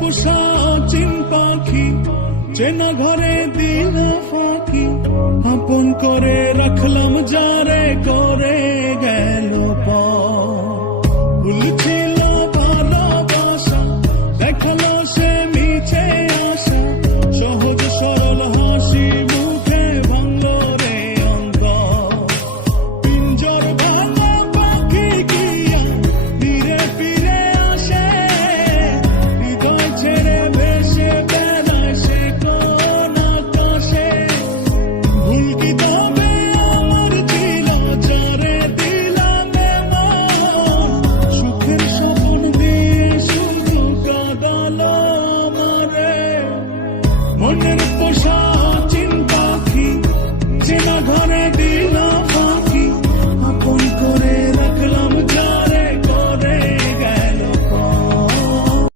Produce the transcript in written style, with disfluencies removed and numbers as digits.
পোষা অচিন পাখি চেনা ঘরে দিল ফাঁকি, আপন করে রাখলাম যারে করে গেল